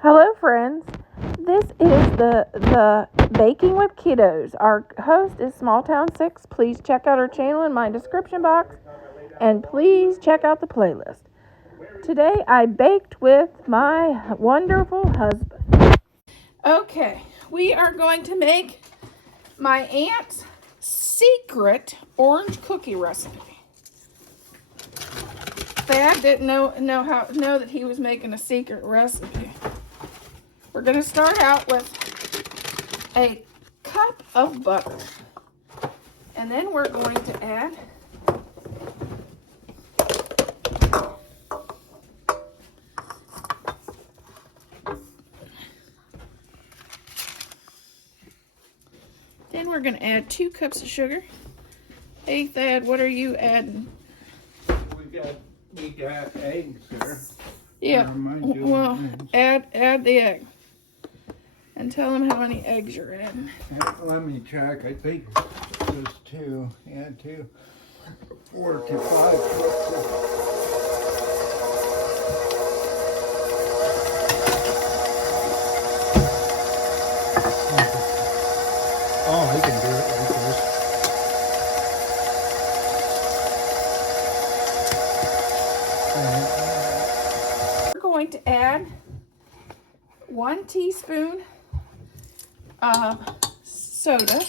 Hello, friends. This is the Baking with Kiddos. Our host is Small Town 6. Please check out our channel in my description box, and please check out the playlist. Today I baked with my wonderful husband. Okay, we are going to make my aunt's secret orange cookie recipe. Thad didn't know that he was making a secret recipe. We're going to start out with a cup of butter. And then we're going to add we're going to add 2 cups of sugar. Hey Thad, what are you adding? We got eggs here. Yeah. Well, add the egg. And tell them how many eggs you're adding. Let me check. I think just 2. Add 2. 4 to 5 cups. Oh, he can do it like this. We're going to add 1 teaspoon of soda.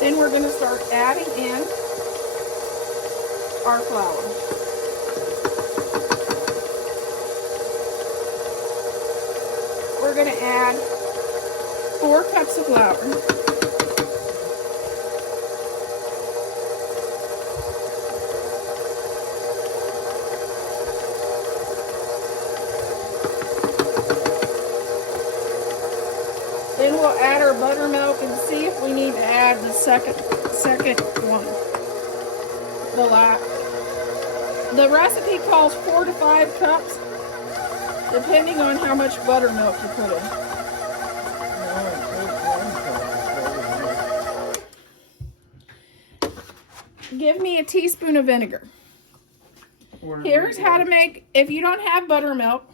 Then we're going to start adding in our flour. We're going to add 4 cups of flour. Then we'll add our buttermilk and see if we need to add the second one. The recipe calls 4 to 5 cups, depending on how much buttermilk you put in. Give me a teaspoon of vinegar. Here's how to make, if you don't have buttermilk,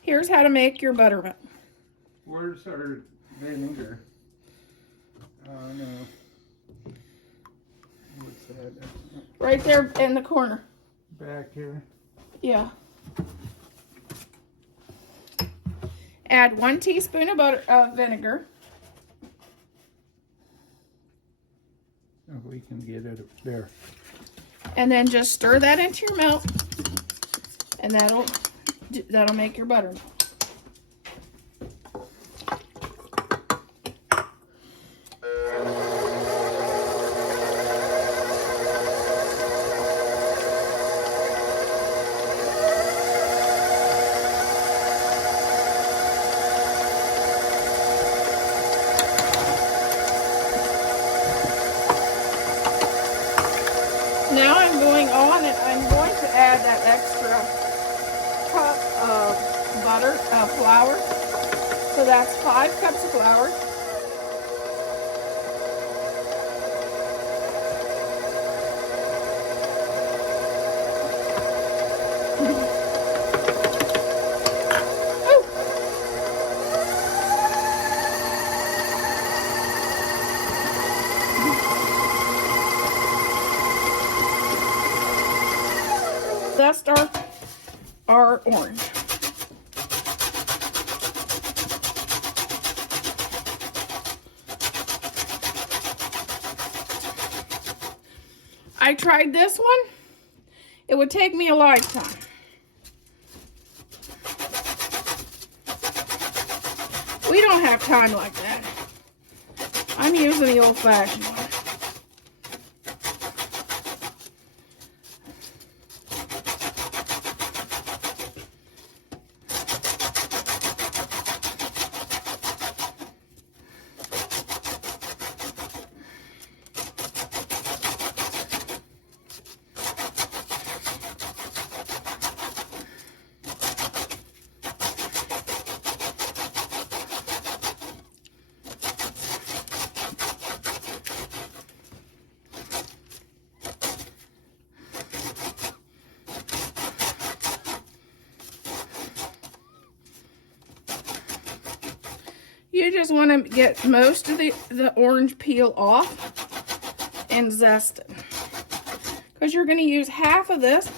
here's how to make your buttermilk. Where's our vinegar? Oh, no. What's that? Right there in the corner. Back here? Yeah. Add 1 teaspoon of vinegar. If we can get it up there. And then just stir that into your milk, and that'll make your buttermilk. Now I'm going on and I'm going to add that extra cup of flour. So that's 5 cups of flour. That's our orange. I tried this one. It would take me a lifetime. We don't have time like that. I'm using the old-fashioned one. You just want to get most of the orange peel off and zest it. Because you're going to use half of this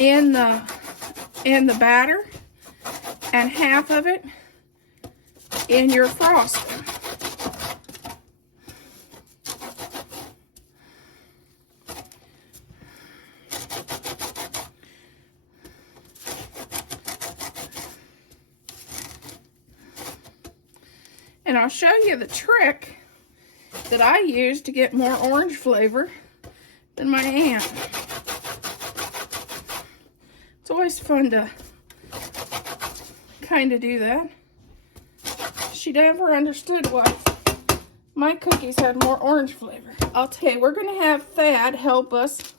in the batter and half of it in your frosting. And I'll show you the trick that I use to get more orange flavor than my aunt. It's always fun to kind of do that. She never understood why my cookies had more orange flavor. I'll tell you, we're going to have Thad help us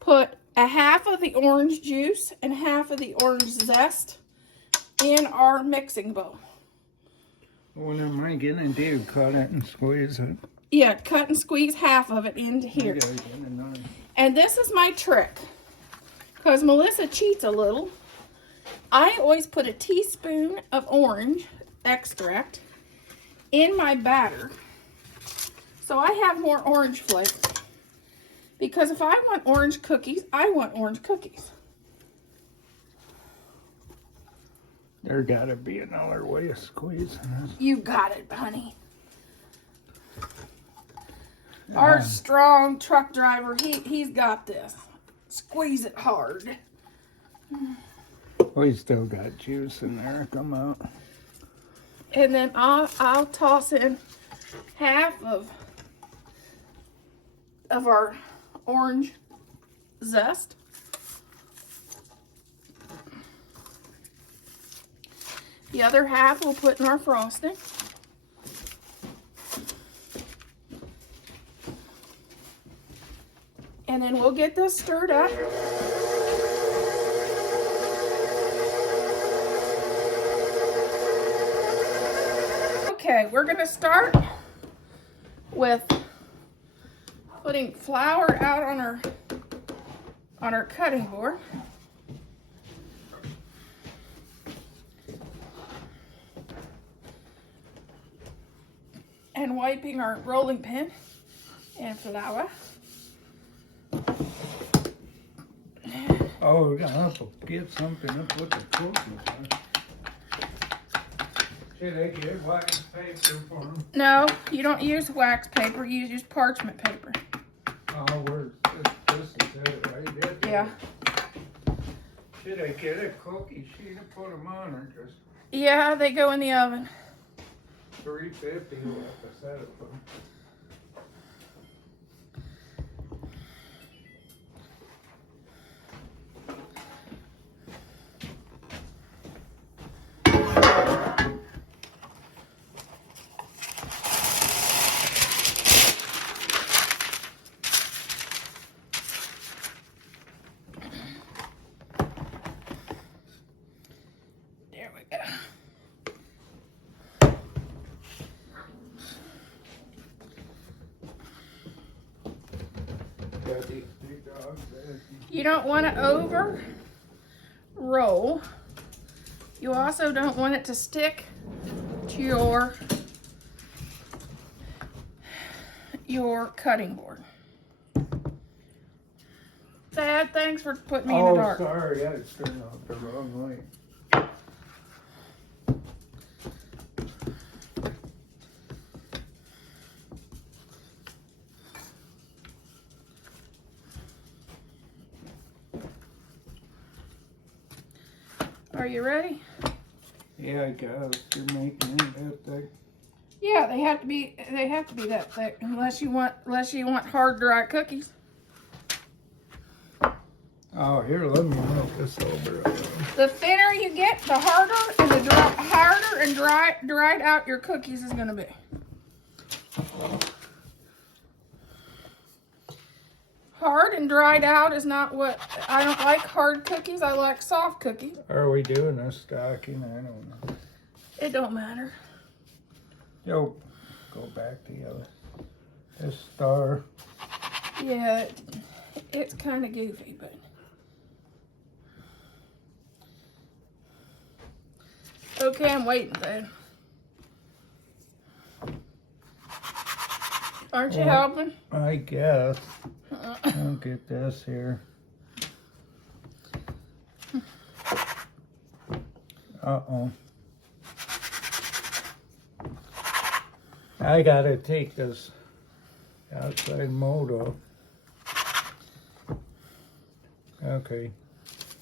put a half of the orange juice and half of the orange zest in our mixing bowl. What am I gonna do? Cut it and squeeze it? Yeah, cut and squeeze half of it into here. And this is my trick. Because Melissa cheats a little. I always put a teaspoon of orange extract in my batter. So I have more orange flavor. Because if I want orange cookies, I want orange cookies. There gotta be another way of squeezing this. You got it, honey. Our strong truck driver, he's got this. Squeeze it hard. We still got juice in there. Come out. And then I'll toss in half of our orange zest. The other half we'll put in our frosting. And then we'll get this stirred up. Okay, we're gonna start with putting flour out on our cutting board. And wiping our rolling pin in flour. Oh, we're gonna have to get something to put the cookies on. Should I get wax paper for them? No, you don't use wax paper, you use parchment paper. Oh, this is it, right? Yeah. Should I get a cookie sheet to put them on, or just Yeah, they go in the oven. 350? We'll have to set it for them. There we go. Got these big dogs there. You don't want to over roll. You also don't want it to stick to your cutting board. Dad, thanks for putting me in the dark. Oh, sorry, I turned off the wrong way. Are you ready? Yeah, I guess you're making it that thick. Yeah, they have to be that thick unless you want hard dry cookies. Oh, here, let me move this over. The thinner you get, the harder and dried out your cookies is gonna be. Hard and dried out is not what I don't like. Hard cookies, I like soft cookies. Are we doing a stocking? I don't know. It don't matter. Yo, go back to this star. Yeah, it's kind of goofy, but. Okay, I'm waiting, Dad. Aren't you helping? I guess. I'll get this here. Uh-oh. I gotta take this outside mold off. Okay.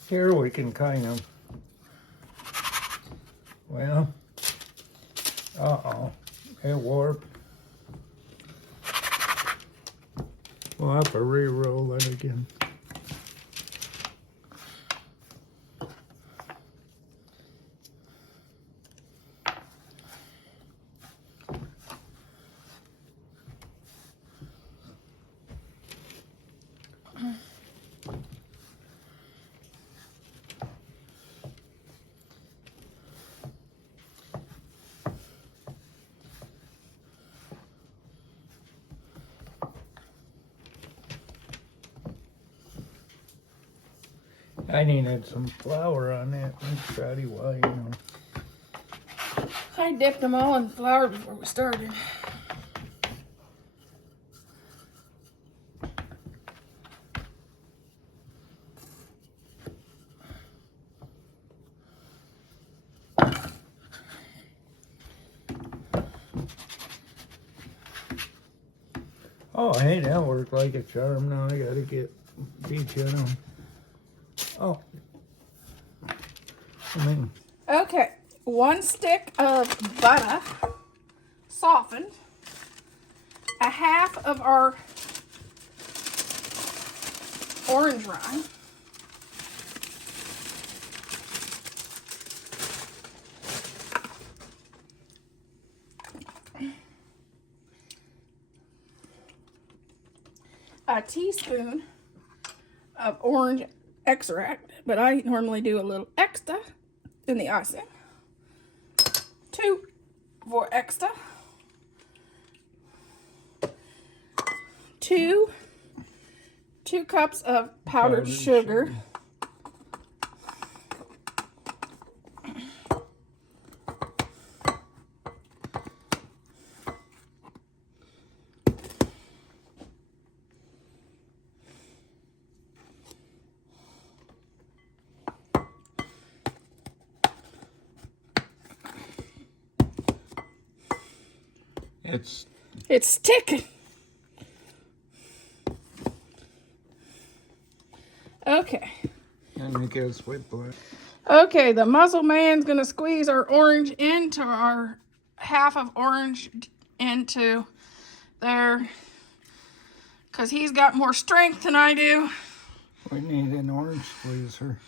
Here we can kind of, well, uh-oh, it warped. We'll have to re-roll it again. I needed some flour on that. That's probably why, you know. I dipped them all in flour before we started. Oh, hey, that worked like a charm. Now I gotta beat you on. Oh. I mean, Okay, 1 stick of butter softened, a half of our orange rind, a teaspoon of orange extract, but I normally do a little extra in the icing. 2 for extra. 2 cups of powdered sugar. It's sticking. Okay. and I guess we put. Okay, the muscle man's gonna squeeze our orange into our half of orange into there, because he's got more strength than I do. We need an orange squeezer.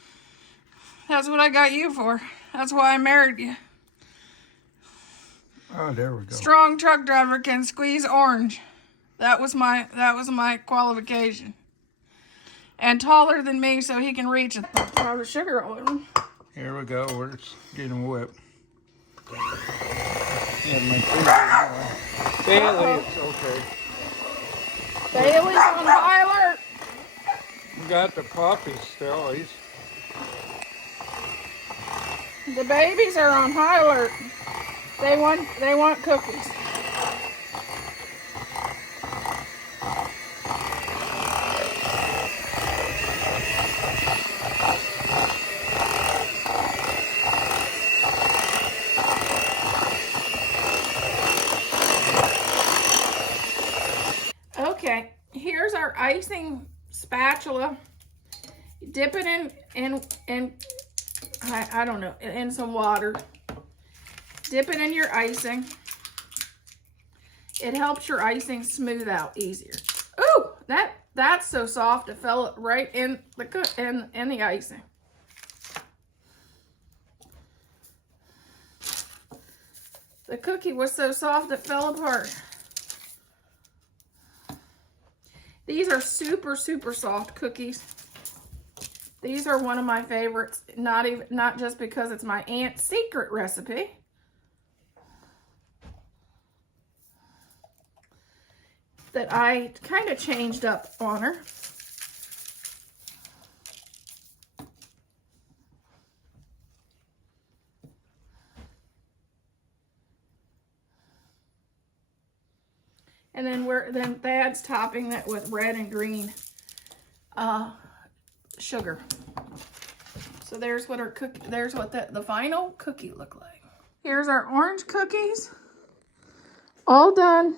That's what I got you for. That's why I married you. Oh, there we go. Strong truck driver can squeeze orange. That was my qualification. And taller than me, so he can reach it. Powdered sugar all over him. Here we go. We're getting whipped. And my finger. Bailey, it's okay. Bailey's on high alert. We got the puppy still. The babies are on high alert. They want cookies. Okay, here's our icing spatula. Dip it in I don't know, in some water. Dip it in your icing. It helps your icing smooth out easier. Ooh, that's so soft it fell right in the icing. The cookie was so soft it fell apart. These are super, super soft cookies. These are one of my favorites, not just because it's my aunt's secret recipe. That I kind of changed up on her. And then Thad's topping that with red and green sugar. So there's what the final cookie look like. Here's our orange cookies. All done.